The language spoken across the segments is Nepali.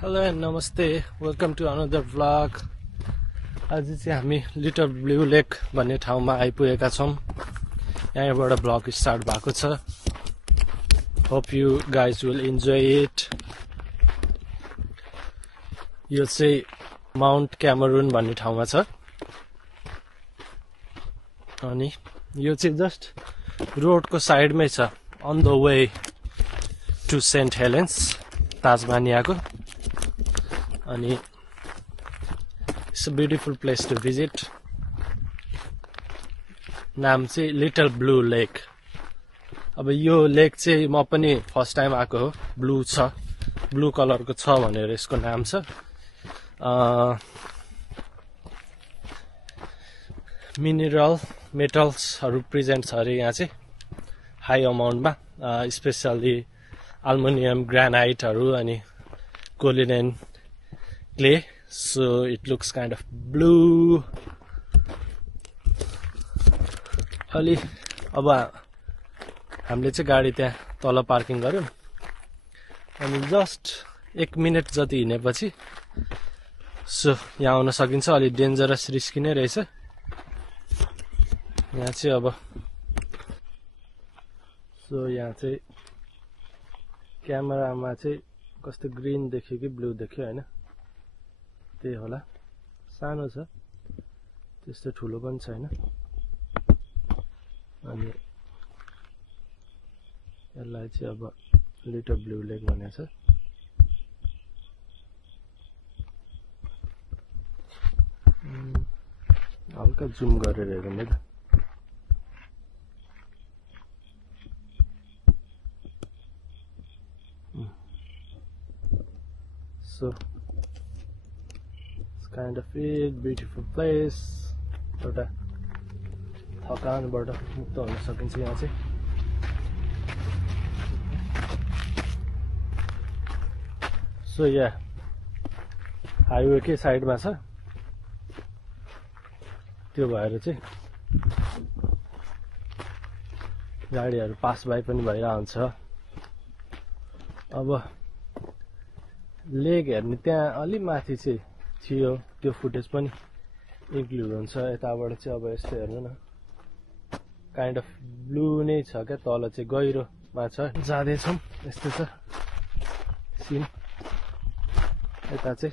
Hello and namaste. Welcome to another vlog. आज चाहिँ हामी लिटल ब्लू लेक भन्ने ठाउँमा आइपुगेका छौं। यहाँबाट भ्लग स्टार्ट भएको छ। Hope you guys will enjoy it. यो चाहिँ माउन्ट क्यामरून भन्ने ठाउँमा छ। अनि यो चाहिँ जस्ट रोडको साइडमै छ, on the way to St. Helens, ताजमानियाको। अनि it's a beautiful place to visit. नाम चाहिँ लिटल ब्लू लेक। अब यो लेक चाहिँ म पनि फर्स्ट टाइम आएको हो। ब्लू छ, ब्लू कलरको छ भनेर यसको नाम छ। मिनरल मेटल्सहरु प्रेजेन्ट छ अरे यहाँ चाहिँ हाई अमाउन्टमा, स्पेशली एल्युमिनियम, ग्रानाइटहरु अनि Colin clay, so it looks kind of blue. अलि अब हामीले चाहिँ गाडी त्यहाँ तल पार्किङ गर्यौं अनि जस्ट 1 मिनेट जति हिँडेपछि सो यहाँ आउन सकिन्छ। अलि डेन्जरस रिस्की नै रहेछ यहाँ चाहिँ। अब सो यहाँ चाहिँ क्यामेरामा चाहिँ कस्तो ग्रीन देख्यो कि ब्लू देख्यो हैन, त्यही होला। सानो छ, त्यस्तो ठुलो पनि छैन। अनि यसलाई चाहिँ अब लिटल ब्लू लेक भनेको छ। हल्का जुम गरेर हेरौँ है त। So it's kind of a beautiful place. एउटा थकानबाट मुक्त हुन सकिन्छ यहाँ चाहिँ। सो या हाइवे के साइडमा छ, त्यो भएर चाहिँ गाडीहरु पास बाइ पनि भइरहन्छ। अब लेक हेर्ने त्यहाँ अलि माथि चाहिँ थियो, त्यो फुटेज पनि इन्क्लुड हुन्छ। यताबाट चाहिँ अब यस्तो हेर्नु न, काइन्ड अफ ब्लू नै छ क्या, तल चाहिँ गहिरोमा छ। जाँदै छौं, यस्तो छ सिन। यता चाहिँ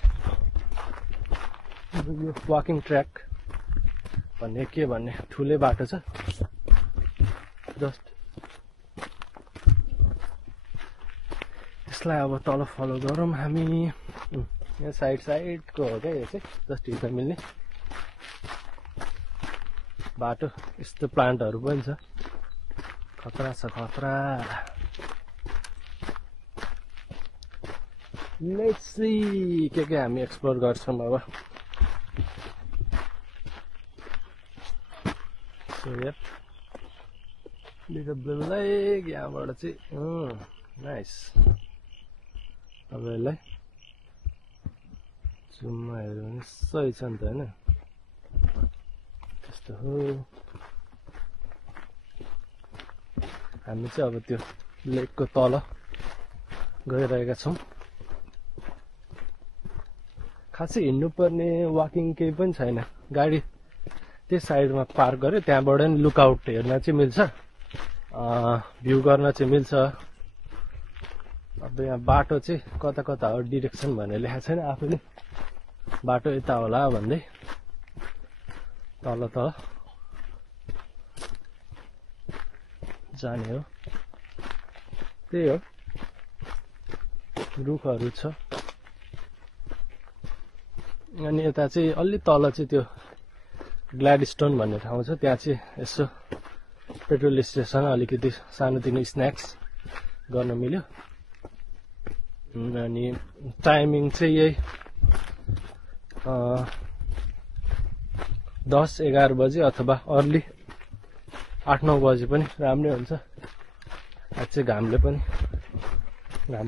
यो वाकिङ ट्र्याक भन्ने के भन्ने ठुलै बाटो छ। जस्ट यसलाई अब तल फलो गरौँ हामी। यहाँ साइडको हो क्या यो चाहिँ, जस्ट हिँड्न मिल्ने बाटो। यस्तो प्लान्टहरु पनि छ, खतरा छ खतरा। लेट्स सी के हामी एक्सप्लोर गर्छौं अब। सो या लिटल ब्लू लेक यहाँबाट चाहिँ नाइस। अब यसलाई जुममा हेर्यो भने सही छ नि त हैन, त्यस्तो हो। हामी चाहिँ अब त्यो लेकको तल गइरहेका छौं। खासै हिँड्नु पर्ने वाकिङ केही पनि छैन, गाडी त्यस साइडमा पार्क गर्यो, त्यहाँबाट नि लुकआउट हेर्न चाहिँ मिल्छ, भ्यू गर्न चाहिँ मिल्छ। अब यहाँ बाटो चाहिँ कता कता हो डिरेक्सन भनेर लेखेको छैन, आफैले बाटो यता होला भन्दै तल तल जाने हो। त्यही हो, रुखहरु छ। अनि यता चाहिँ अलि तल चाहिँ त्यो ग्ल्याडस्टोन भन्ने ठाउँ छ, त्यहाँ चाहिँ यसो पेट्रोल स्टेसन, अलिकति सानोतिनो स्न्याक्स गर्न मिल्यो। अनि टाइमिङ चाहिँ यही 10-11 बजे अथवा अर्ली 8-9 बजे पनि राम्रै हुन्छ। आज चाहिँ घाम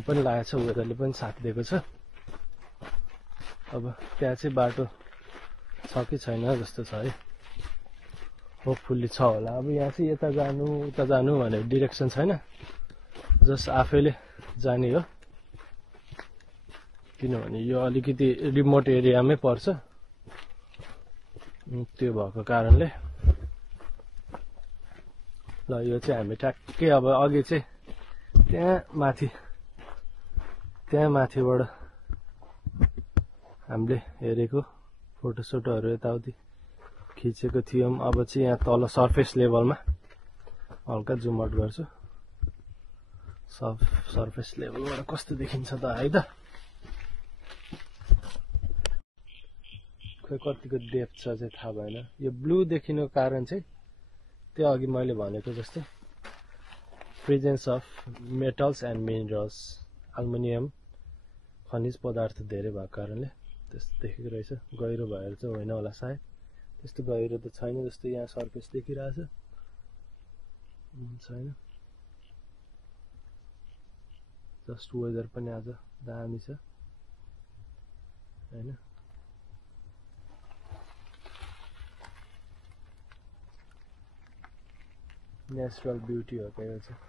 पनि लागेको छ, वेदरले पनि साथ दिएको छ। अब त्यहाँ चाहिँ बाटो छ कि छैन जस्तो छ है, होपफुल्ली छ होला। अब यहाँ चाहिँ यता जानु उता जानु भनेर डिरेक्सन छैन, जस्ट आफैले जाने हो। किनभने यो अलिकति रिमोट एरियामै पर्छ, त्यो भएको कारणले। ल यो चाहिँ हामी ठ्याक्कै अब अघि चाहिँ त्यहाँ माथिबाट हामीले हेरेको फोटोसोटोहरू यताउति खिचेको थियौँ। अब चाहिँ यहाँ तल सर्फेस लेभलमा हल्का जुम आउट गर्छु। सर्फेस लेभलबाट कस्तो देखिन्छ त है त, खोइ कतिको डेप्थ छ चाहिँ थाहा भएन। यो ब्लू देखिनुको कारण चाहिँ त्यो अघि मैले भनेको जस्तै presence of metals and minerals, aluminium खनिज पदार्थ धेरै भएको कारणले त्यस्तो देखेको रहेछ। गहिरो भएर चाहिँ होइन होला सायद, त्यस्तो गहिरो त छैन जस्तो यहाँ सर्फेस देखिरहेछ, छैन। जस्ट वेदर पनि आज दामी छ हैन। नेचुरल ब्युटी हो क्या यो चाहिँ।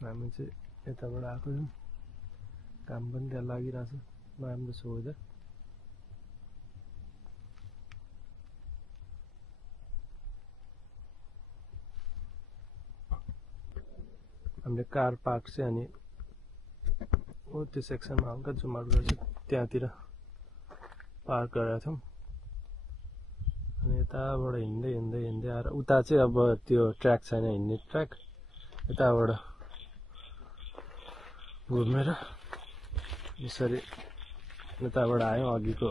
हामी चाहिँ यताबाट आएको छौँ, काम पनि त्यहाँ लागिरहेछ, राम्रो छ वेदर। हामीले कार पार्क चाहिँ अनि हो त्यो सेक्सनमा हल्का जुम आउट गर्छु, त्यहाँतिर पार्क गरेका थियौँ। अनि यताबाट हिँड्दै हिँड्दै हिँड्दै आएर उता चाहिँ अब त्यो ट्र्याक छैन, हिँड्ने ट्र्याक, यताबाट घुमेर यसरी यताबाट आयौँ। अघिको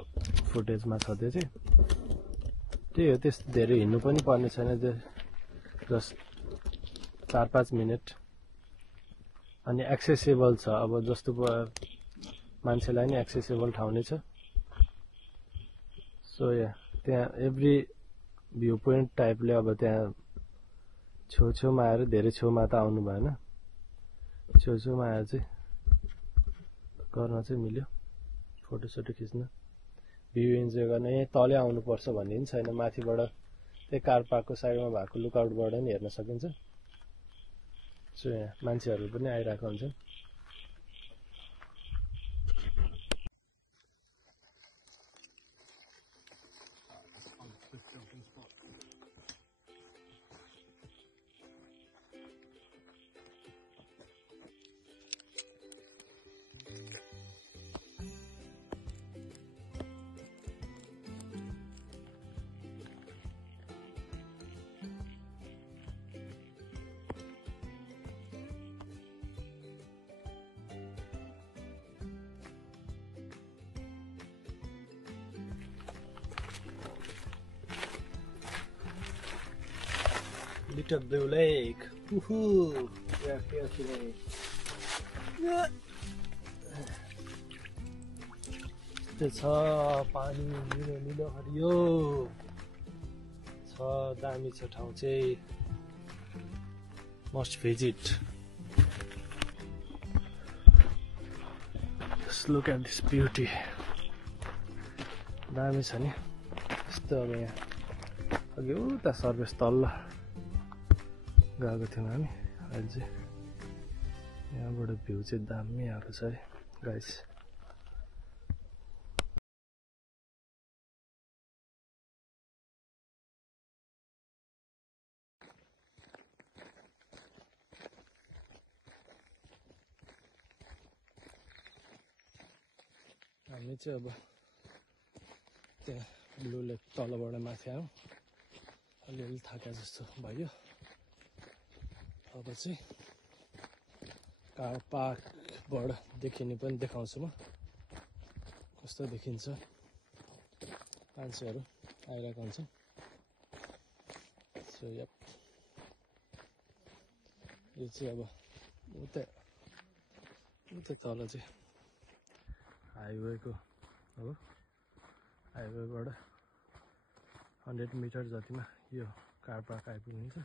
फुटेजमा छ त्यो चाहिँ, त्यही हो। त्यस्तो धेरै हिँड्नु पनि पर्ने छैन, जस्ट 4-5 मिनट। अनि एक्सेसेबल छ, अब जस्तो मान्छेलाई नि एक्सेसेबल ठाउँ नै छ। सो या त्यहाँ एभ्री भ्यू पोइन्ट टाइपले अब त्यहाँ छेउछेउमा आएर, धेरै छेउमा त आउनु भएन, छेउछेउमा आएर चाहिँ गर्न चाहिँ मिल्यो, फोटोसोटो खिच्न, भ्यू इन्जोय गर्न। यहीँ तलै आउनुपर्छ भन्ने पनि छैन, माथिबाट त्यही कार पार्कको साइडमा भएको लुकआउटबाट नि हेर्न सकिन्छ। सो यहाँ मान्छेहरू पनि आइरहेको हुन्छन्। Little Blue Lake. Woohoo! We are here today. त्यो छ पानी निलो निलो हरियो छ, दामी छ ठाउँ चाहिँ। Must visit. Just look at this beauty. दामी छ नि यस्तो। अब यहाँ अघि उता सर्फेस तल्ल गएको थियौँ हामी, अहिले चाहिँ यहाँबाट भ्यू चाहिँ दामी आएको छ है गाइस। हामी चाहिँ अब त्यहाँ ब्लू लेक तलबाट माथि आयौँ, अलिअलि थाका जस्तो भयो। अब चाहिँ कार पार्कबाट देखिने पनि देखाउँछु म, कस्तो देखिन्छ। मान्छेहरू आइरहेको हुन्छ। सो यप, यो चाहिँ अब उता तल चाहिँ हाइवेको हो, हाइवेबाट 100 मिटर जतिमा यो कार पार्क आइपुग्नेछ।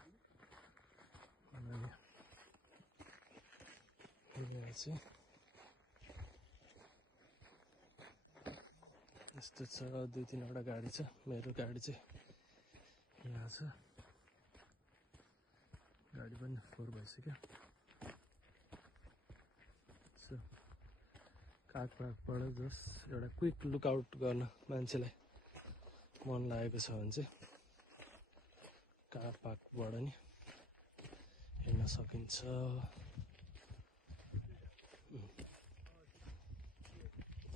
अनि यहाँ चाहिँ यस्तो छ, 2-3वटा गाडी छ। मेरो गाडी चाहिँ यहाँ छ, गाडी पनि 4 भइसक्यो। कागपागबाट जस एउटा क्विक लुकआउट गर्न मान्छेलाई मन लागेको छ भने चाहिँ कागपागबाट नि हेर्न सकिन्छ।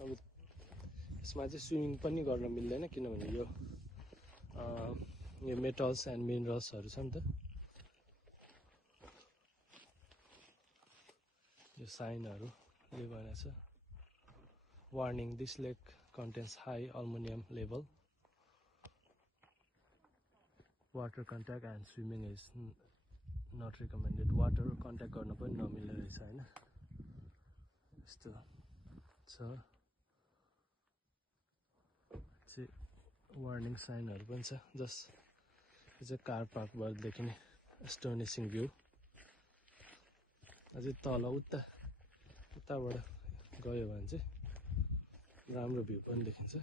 अब यसमा चाहिँ स्विमिङ पनि गर्न मिल्दैन किनभने यो मेटल्स एन्ड मिनरल्सहरू छ नि त। यो साइनहरूले भनेको छ warning this lake contains high aluminium level, water contact and swimming is not recommended. Water contact गर्न पनि नमिल्ने रहेछ होइन, यस्तो छ चाहिँ वार्निङ साइनहरू पनि छ। जस यो चाहिँ कार पार्कबाट देखिने एस्टोनिसिङ भ्यू। अझै तल उताबाट गयो भने चाहिँ राम्रो भ्यू पनि देखिन्छ।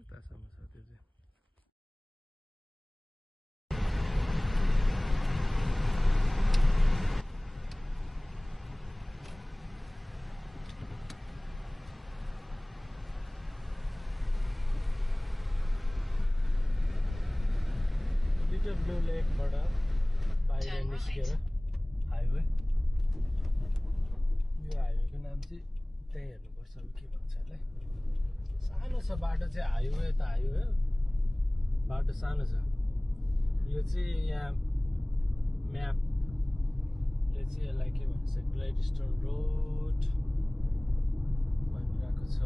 उतासम्म छ त्यो चाहिँ। लिटल ब्लू लेकबाट बाहिर निस्केर हाइवे, यो हाइवेको नाम चाहिँ त्यही हेर्नुपर्छ के भन्छ यसलाई। सानो छ बाटो चाहिँ, हाइवे त हाइवे हो, बाटो सानो छ। यो चाहिँ यहाँ म्यापले चाहिँ यसलाई के भन्छ ग्लेडस्टोन रोड भनिरहेको छ।